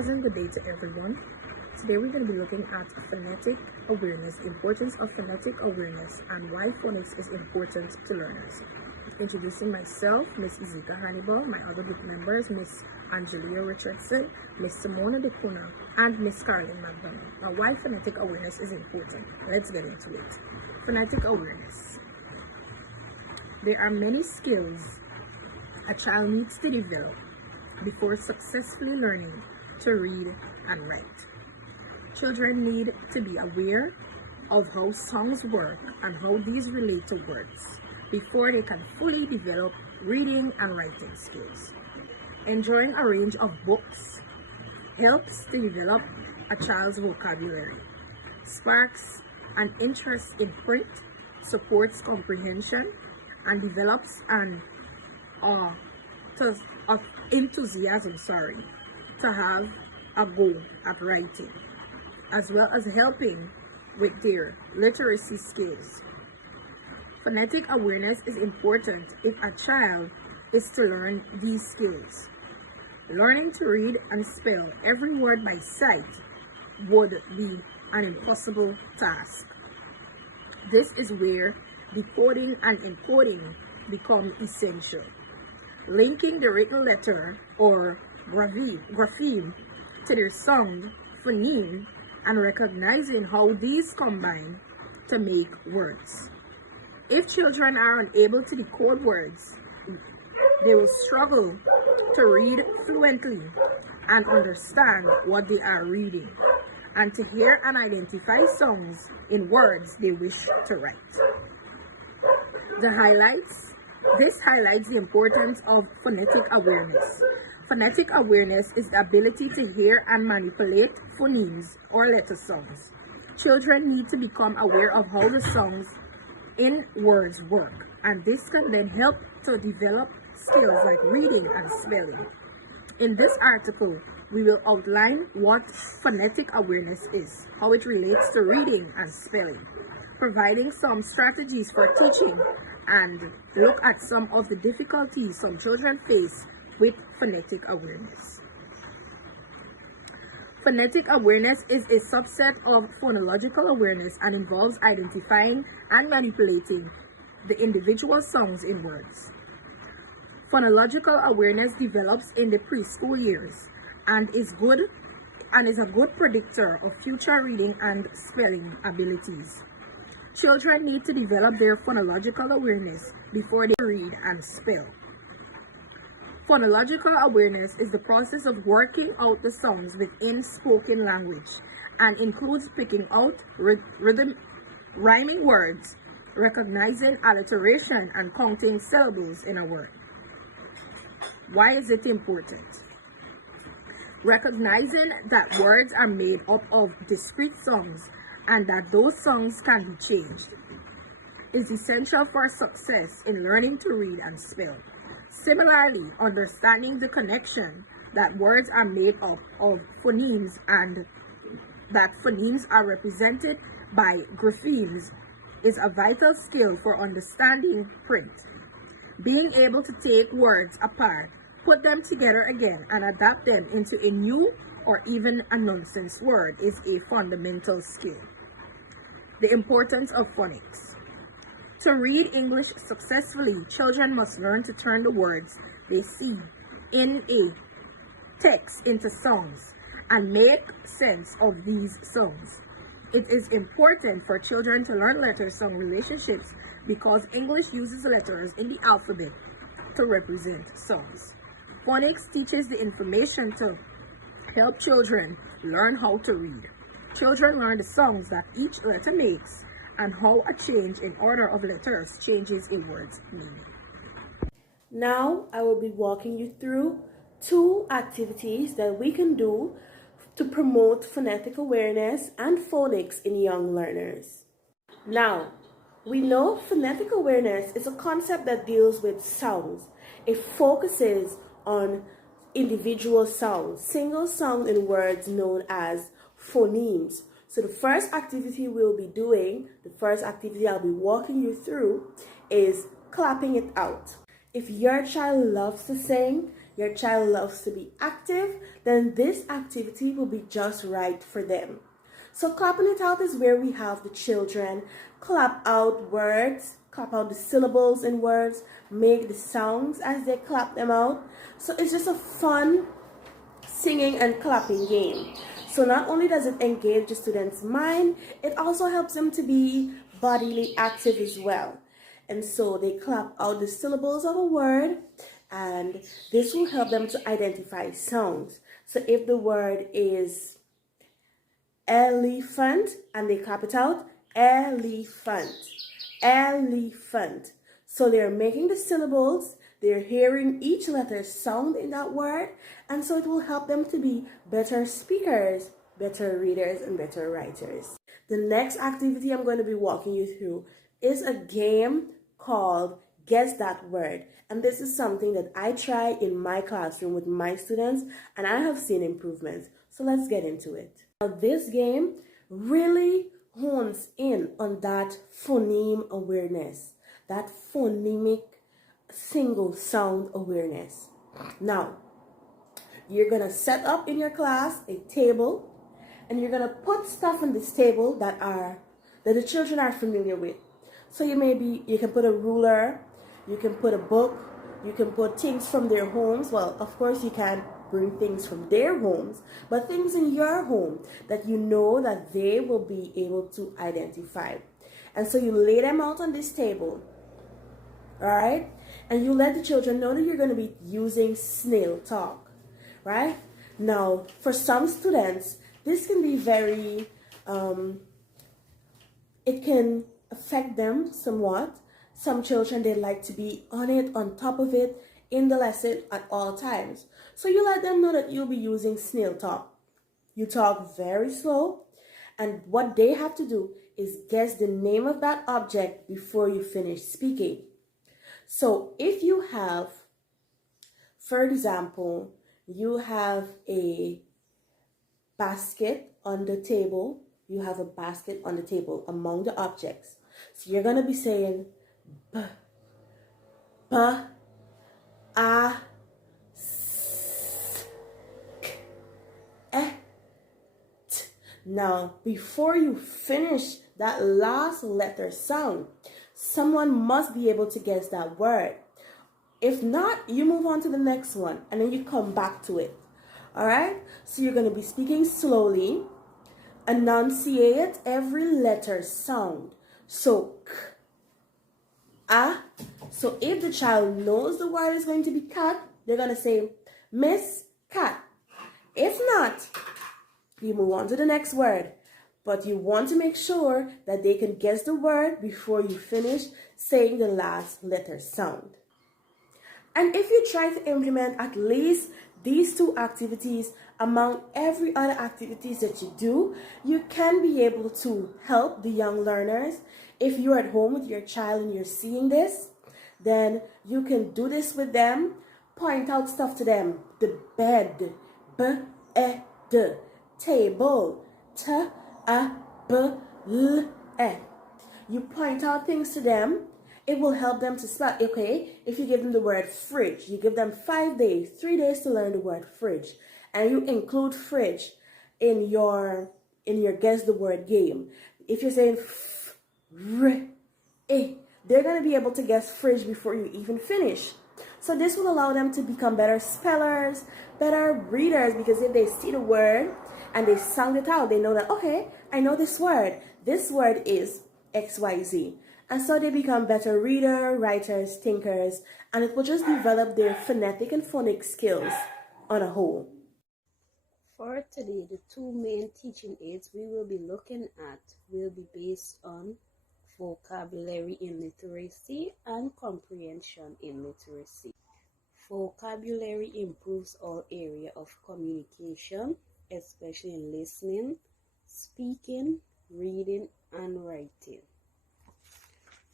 pleasant good day to everyone. Today we're going to be looking at phonetic awareness, importance of phonetic awareness, and why phonics is important to learners. Introducing myself, Miss Izika Hannibal, my other group members, Miss Angelia Richardson, Miss Simona DeCuna, and Miss Caroline McDonald. Now, why phonetic awareness is important? Let's get into it. Phonetic awareness. There are many skills a child needs to develop before successfully learning to read and write. Children need to be aware of how songs work and how these relate to words before they can fully develop reading and writing skills. Enjoying a range of books helps to develop a child's vocabulary, sparks an interest in print, supports comprehension, and develops an enthusiasm to have a go at writing, as well as helping with their literacy skills. Phonetic awareness is important if a child is to learn these skills. Learning to read and spell every word by sight would be an impossible task. This is where decoding and encoding become essential. Linking the written letter or grapheme to their sound, phoneme, and recognizing how these combine to make words. If children are unable to decode words, they will struggle to read fluently and understand what they are reading, and to hear and identify sounds in words they wish to write. This highlights the importance of phonetic awareness. Phonetic awareness is the ability to hear and manipulate phonemes or letter sounds. Children need to become aware of how the sounds in words work, and this can then help to develop skills like reading and spelling. In this article, we will outline what phonetic awareness is, how it relates to reading and spelling, providing some strategies for teaching, and look at some of the difficulties some children face with phonetic awareness. Phonetic awareness is a subset of phonological awareness and involves identifying and manipulating the individual sounds in words. Phonological awareness develops in the preschool years and is a good predictor of future reading and spelling abilities. Children need to develop their phonological awareness before they read and spell. Phonological awareness is the process of working out the sounds within spoken language and includes picking out rhyming words, recognizing alliteration, and counting syllables in a word. Why is it important? Recognizing that words are made up of discrete sounds and that those songs can be changed is essential for success in learning to read and spell. Similarly, understanding the connection that words are made up of phonemes and that phonemes are represented by graphemes is a vital skill for understanding print. Being able to take words apart, put them together again, and adapt them into a new or even a nonsense word is a fundamental skill. The importance of phonics. To read English successfully, children must learn to turn the words they see in a text into sounds and make sense of these sounds. It is important for children to learn letter-sound relationships because English uses letters in the alphabet to represent sounds. Phonics teaches the information to help children learn how to read. Children learn the sounds that each letter makes and how a change in order of letters changes a word's meaning. Now I will be walking you through 2 activities that we can do to promote phonetic awareness and phonics in young learners. Now, we know phonetic awareness is a concept that deals with sounds. It focuses on individual sounds, single sounds in words known as phonemes. So the first activity we'll be doing, the first activity I'll be walking you through is clapping it out. If your child loves to sing, your child loves to be active, then this activity will be just right for them. So clapping it out is where we have the children clap out words, clap out the syllables in words, make the sounds as they clap them out. So it's just a fun singing and clapping game. So not only does it engage the student's mind, it also helps them to be bodily active as well. And so they clap out the syllables of a word, and this will help them to identify sounds. So if the word is elephant and they clap it out, elephant, elephant. So they're making the syllables, they're hearing each letter sound in that word, and so it will help them to be better speakers, better readers, and better writers. The next activity I'm going to be walking you through is a game called Guess That Word. And this is something that I try in my classroom with my students, and I have seen improvements. So let's get into it. Now, this game really hones in on that phoneme awareness, that phonemic single sound awareness. Now, you're going to set up in your class a table, and you're going to put stuff on this table that the children are familiar with. So you can put a ruler, you can put a book, you can put things from their homes. Well, of course you can bring things from their homes, but things in your home that you know that they will be able to identify. And so you lay them out on this table, all right? And you let the children know that you're going to be using snail talk, right? Now, for some students, this can be very, it can affect them somewhat. Some children, they like to be on it, on top of it, in the lesson at all times. So you let them know that you'll be using snail talk. You talk very slow, and what they have to do is guess the name of that object before you finish speaking. So if you have, for example, you have a basket on the table, you have a basket on the table among the objects. So you're going to be saying b, b, a, s, k, e, t. Now, before you finish that last letter sound, someone must be able to guess that word. If not, you move on to the next one and then you come back to it. All right? So you're going to be speaking slowly. Enunciate every letter sound. So, k, a. So if the child knows the word is going to be cat, they're going to say, Miss Cat. If not, you move on to the next word. But you want to make sure that they can guess the word before you finish saying the last letter sound. And if you try to implement at least these two activities among every other activities that you do, you can be able to help the young learners. If you're at home with your child and you're seeing this, then you can do this with them. Point out stuff to them. The bed, b-e-d, table, t-a-b-l-e. You point out things to them. It will help them to spell. Okay, if you give them the word fridge, you give them 5 days, 3 days to learn the word fridge, and you include fridge in your guess the word game. If you're saying they're going to be able to guess fridge before you even finish. So this will allow them to become better spellers, better readers, because if they see the word and they sound it out, they know that, okay, I know this word. This word is XYZ. And so they become better readers, writers, thinkers, and it will just develop their phonetic and phonic skills on a whole. For today, the two main teaching aids we will be looking at will be based on vocabulary in literacy and comprehension in literacy. Vocabulary improves all area of communication, especially in listening, speaking, reading, and writing.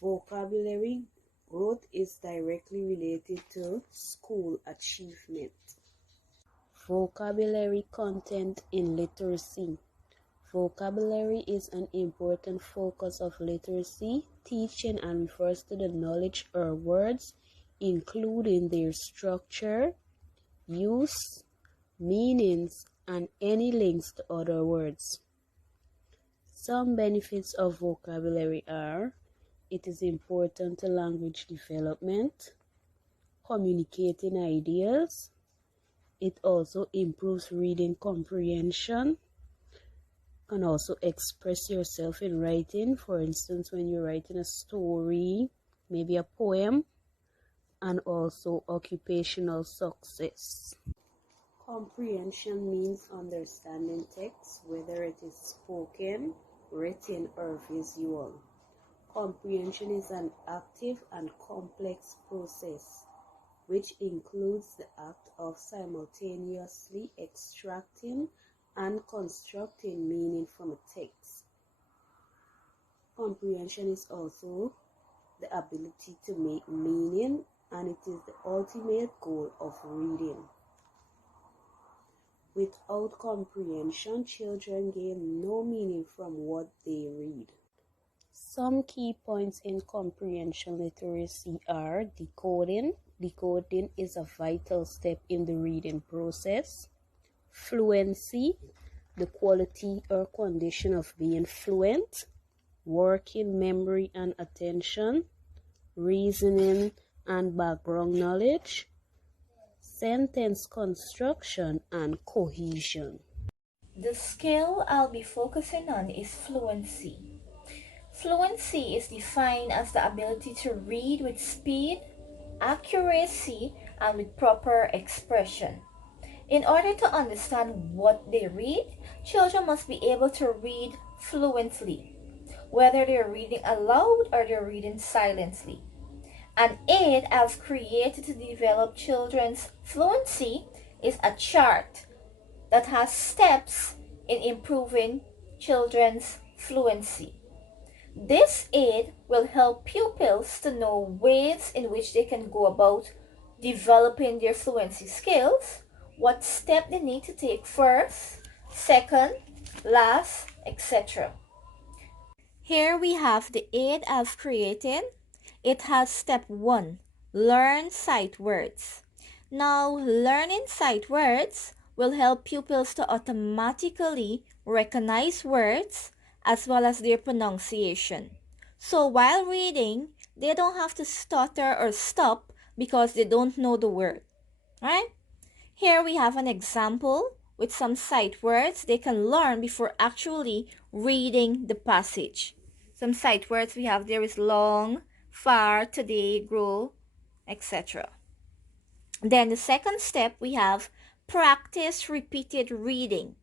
Vocabulary growth is directly related to school achievement. Vocabulary content in literacy. Vocabulary is an important focus of literacy teaching and refers to the knowledge or words, including their structure, use, meanings, and any links to other words. Some benefits of vocabulary are: it is important to language development, communicating ideas. It also improves reading comprehension. Can also express yourself in writing. For instance, when you're writing a story, maybe a poem, and also occupational success. Comprehension means understanding text, whether it is spoken, written, or visual. Comprehension is an active and complex process which includes the act of simultaneously extracting and constructing meaning from a text. Comprehension is also the ability to make meaning, and it is the ultimate goal of reading. Without comprehension, children gain no meaning from what they read. Some key points in comprehension literacy are decoding. Decoding is a vital step in the reading process. Fluency, the quality or condition of being fluent. Working memory and attention. Reasoning and background knowledge. Sentence construction and cohesion. The skill I'll be focusing on is fluency. Fluency is defined as the ability to read with speed, accuracy, and with proper expression. In order to understand what they read, children must be able to read fluently, whether they're reading aloud or they're reading silently. An aid I've created to develop children's fluency is a chart that has steps in improving children's fluency. This aid will help pupils to know ways in which they can go about developing their fluency skills, what step they need to take first, second, last, etc. Here we have the aid I've created. It has step 1, learn sight words. Now, learning sight words will help pupils to automatically recognize words as well as their pronunciation. So while reading, they don't have to stutter or stop because they don't know the word, right? Here we have an example with some sight words they can learn before actually reading the passage. Some sight words we have there is long, far, today, grow, etc. Then the second step we have practice repeated reading.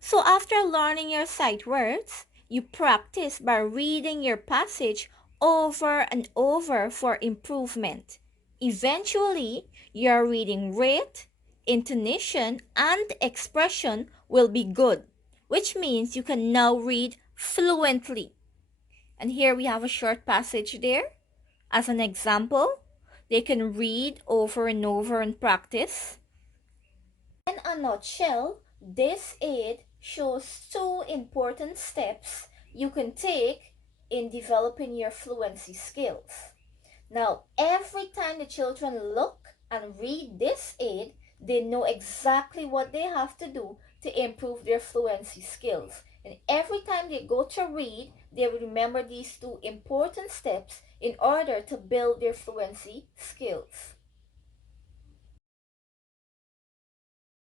So after learning your sight words, you practice by reading your passage over and over for improvement. Eventually, your reading rate, intonation, and expression will be good, which means you can now read fluently. And here we have a short passage there. As an example, they can read over and over and practice. In a nutshell, this aid shows 2 important steps you can take in developing your fluency skills. Now, every time the children look and read this aid, they know exactly what they have to do to improve their fluency skills. And every time they go to read, they will remember these 2 important steps in order to build their fluency skills.